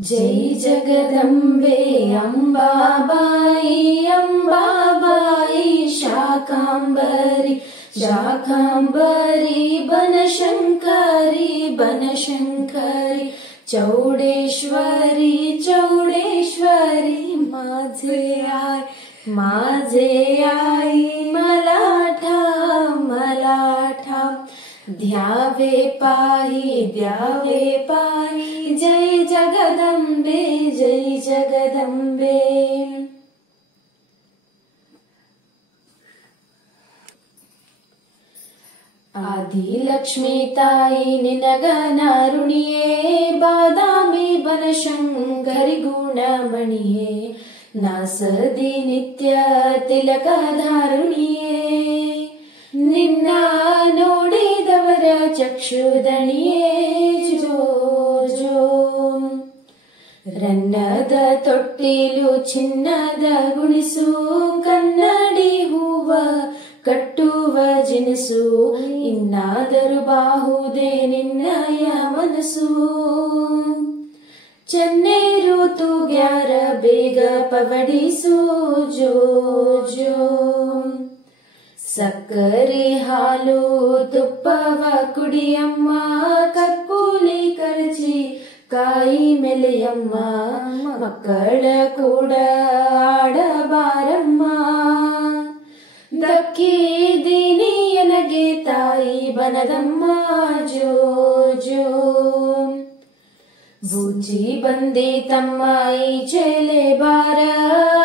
जय जगदम्बे अम्बाबाई अम्बाबाई शाकाम्बरी शाकाम्बरी बनशंकरी बनशंकरी चौडेश्वरी चौडेश्वरी माझे आई मलाठा मलाठा ध्यावे पाही जय जगदम्बे जय जगदम्बे। आदि लक्ष्मी ताई निनगनारुणिये बादामि बनशंकरि गुणमणिये नासदी नित्य तिलकधारुणिये निನ್ನ ನೋಡಿದವರ ಚಕ್ಷುದಣಿಯೇ ಜೋ ಜೋ ರನ್ನದ ತೊಟ್ಟಿಲು ಚಿನ್ನದ ಗುಣಿಸು ಕನ್ನಡಿ ಹೂವ ಕಟ್ಟುವ ಜಿನಸು ಇನ್ನಾದರೂ ಬಾಹುದೇ ನಿನ್ನಯ ಮನಸ್ಸು ಚೆನ್ನೇರು ತೂಗ್ಯಾರ ಬೇಗ ಪವಡಿಸು ಜೋ ಜೋ ಸಕ್ಕರೆ ಹಾಲು ತುಪ್ಪವ ಕುಡಿಯಮ್ಮ ಕಕ್ಕುಲಿ ಕರಚಿ ಕಾಯಿ ಮೆಲೆಯಮ್ಮ ಮಕ್ಕಳ ಕೂಡ ಆಡಬಾರಮ್ಮ ದಕ್ಕಿದೀನಿ ನನಗೆ ತಾಯಿ ಬನದಮ್ಮ ಜೋ ಜೋ ಬೂಚಿ ಬಂದಿ ತಮ್ಮ ಈಚೆಲೆ ಬಾರ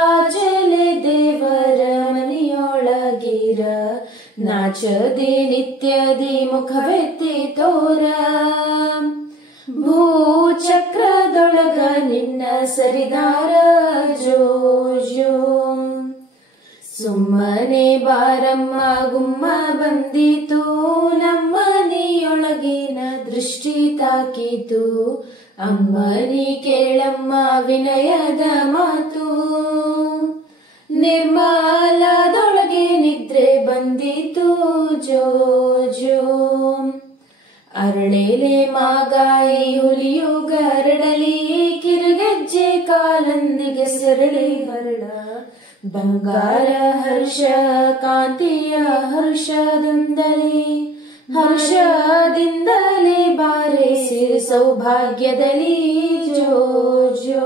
ಆಚೆಲೆ ದೇವರ ಮನೆಯೊಳಗಿರ ನಾಚದಿ ನಿತ್ಯದಿ ಮುಖವೆತ್ತಿ ತೋರ ಭೂಚಕ್ರದೊಳಗ ನಿನ್ನ ಸರಿದಾರ ಜೋ ಜೋ ಸುಮ್ಮನೆ ಬಾರಮ್ಮ ಗುಮ್ಮ ಬಂದಿತು ನಮ್ಮನೆಯೊಳಗಿನ ದೃಷ್ಟಿ ತಾಕಿತು ಅಮ್ಮನಿ ಕೇಳಮ್ಮ ವಿನಯದ ಮಾತು ನಿರ್ಮಲದೊಳಗೆ ನಿದ್ರೆ ಬಂದಿತು ಜೋ ಜೋ ಅರಳೆಲೆ ಮಾಗಾಯಿ ಹುಲಿಯು ಗರಡಲಿ ಕಿರುಗೆಜ್ಜೆ ಕಾಲಂದಿಗೆ ಸರಳಿ ಹರಳ ಬಂಗಾರ ಹರ್ಷ ಕಾಂತಿಯ ಹರ್ಷದಿಂದಲೇ ಬಾರೆ ಸಿರು ಸೌಭಾಗ್ಯದಲ್ಲಿ ಜೋ ಜೋ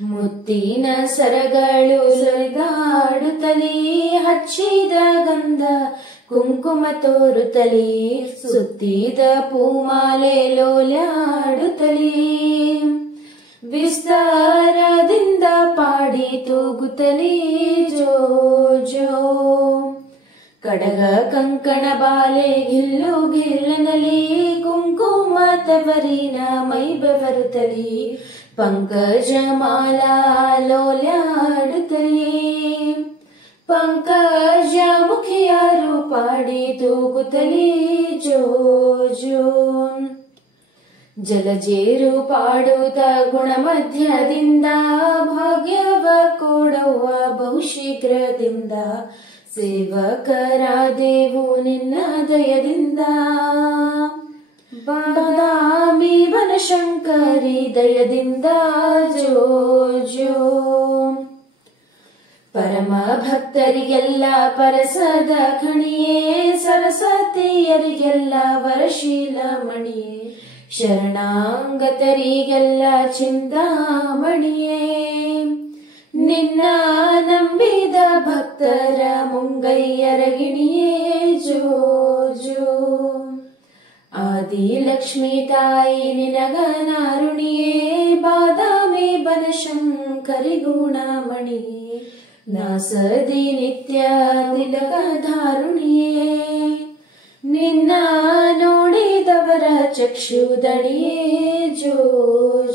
ಮುತ್ತಿನ ಸರಗಳು ಸರಿದಾಡುತ್ತಲೇ ಹಚ್ಚಿದ ಗಂಧ ಕುಂಕುಮ ತೋರುತ್ತಲೇ ಸುತ್ತಿದ ಪೂಮಾಲೆ ಲೋಲಾಡುತ್ತಲೇ ವಿಸ್ತಾರದಿಂದ ಪಾಡಿ ತೂಗುತ್ತಲೇ ಜೋ ಜೋ ಕಡಗ ಕಂಕಣ ಬಾಲೆ ಗಿಲ್ಲು ಗಿಲ್ಲನಲಿ ಕುಂಕುಮ ತವರಿನ ಮೈ ಬೆವರುತ್ತಲೇ ಪಂಕಜ ಮಾಲಾ ಲೋಲಾಡುತ್ತಲೇ ಪಂಕಜ ಮುಖಿಯಾರು ಪಾಡಿ ತೂಗುತ್ತಲೇ ಜೋ ಜೋ ಜಲಜೇರು ಪಾಡುತ್ತ ಗುಣ ಮಧ್ಯದಿಂದ ಭಾಗ್ಯವ ಕೊಡುವ ಬಹುಶೀಘ್ರದಿಂದ ಸೇವಕರಾದೆವು ನಿನ್ನ ದಯದಿಂದ ಬಾದಾಮಿ ಬನಶಂಕರಿ ದಯದಿಂದ ಜೋ ಜೋ ಪರಮ ಭಕ್ತರಿಗೆಲ್ಲ ಪರಸದ ಖಣಿಯೇ ಸರಸ್ವತಿಯರಿಗೆಲ್ಲ ವರಶೀಲ ಮಣಿಯೇ ಶರಣಾಂಗತರಿಗೆಲ್ಲ ಚಿಂತಾಮಣಿಯೇ ನಿನ್ನ ನಂಬಿದ ಭಕ್ತರ ಮುಂಗೈಯರ ಗಿಣಿಯೇ ಜೋ ಜೋ ಆದಿ ಲಕ್ಷ್ಮೀ ತಾಯಿ ನಿನಗನಾರುಣಿಯೇ ಬಾದಾಮಿ ಬನಶಂಕರಿ ಗುಣಮಣಿಯೇ ನಾಸದಿ ನಿತ್ಯ ತಿಲಕಧಾರುಣಿಯೇ ನಿನ್ನ ನೋಡಿದವರ ಚಕ್ಷುದಣಿಯೇ ಜೋ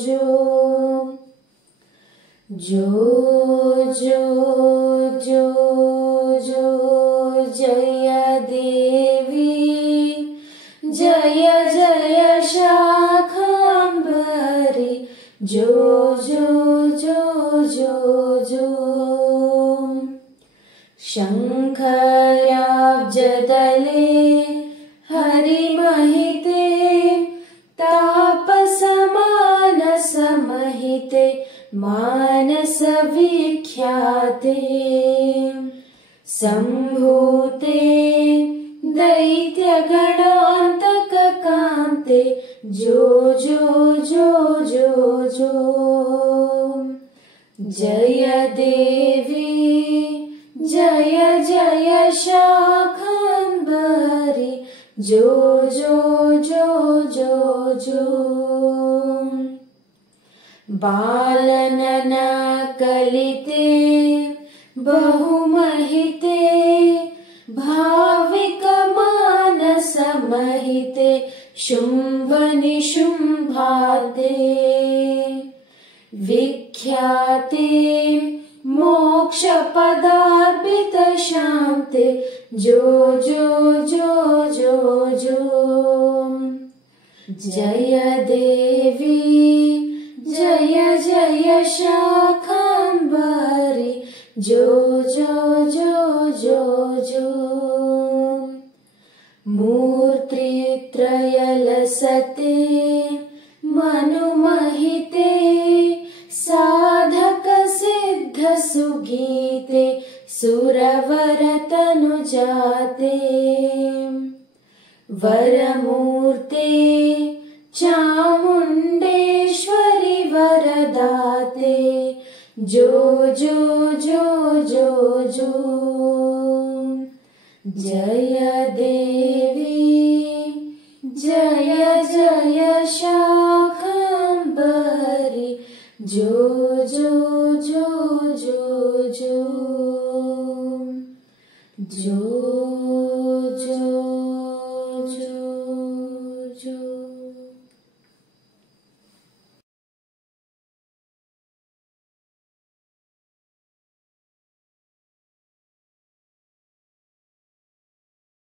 ಜೋ ಜೋ ಜೋ ಜೋ ಜೋ ಜಯ ದೇವಿ ಜಯ ಜಯ ಶಾಖಾಂಬರಿ ಜೋ ಜೋ ಜೋ ಜೋ ಜೋ ಶಂಖರಾಬ್ಜದಲೇ ಹರಿಮಹಿತೆ ತಾಪಸಮಾನ मानस विख्याते सम्भूते दैत्यगणान्तक कान्ते जो जो जो जो जो जय देवी जय जय शाकम्भरी जो जो जो जो जो बालनना कलिते बहुमहिते भाविक मानस महिते शुम्भ निशुम्भाते विख्याते मोक्ष पदार्पित शान्ते जो जो जो जो जो जय देवी जय जय शाकम्भरी जो जो जो जो जो मूर्तित्रयलसते मनुमहिते साधक सिद्ध सुगीते सुरवर तनुजाते वरमूर्ते चामुण्डेश्वरि वरदाते जो जो जो जो जो जय देवी जय जय शाकम्भरी जो जो जो जो जो जो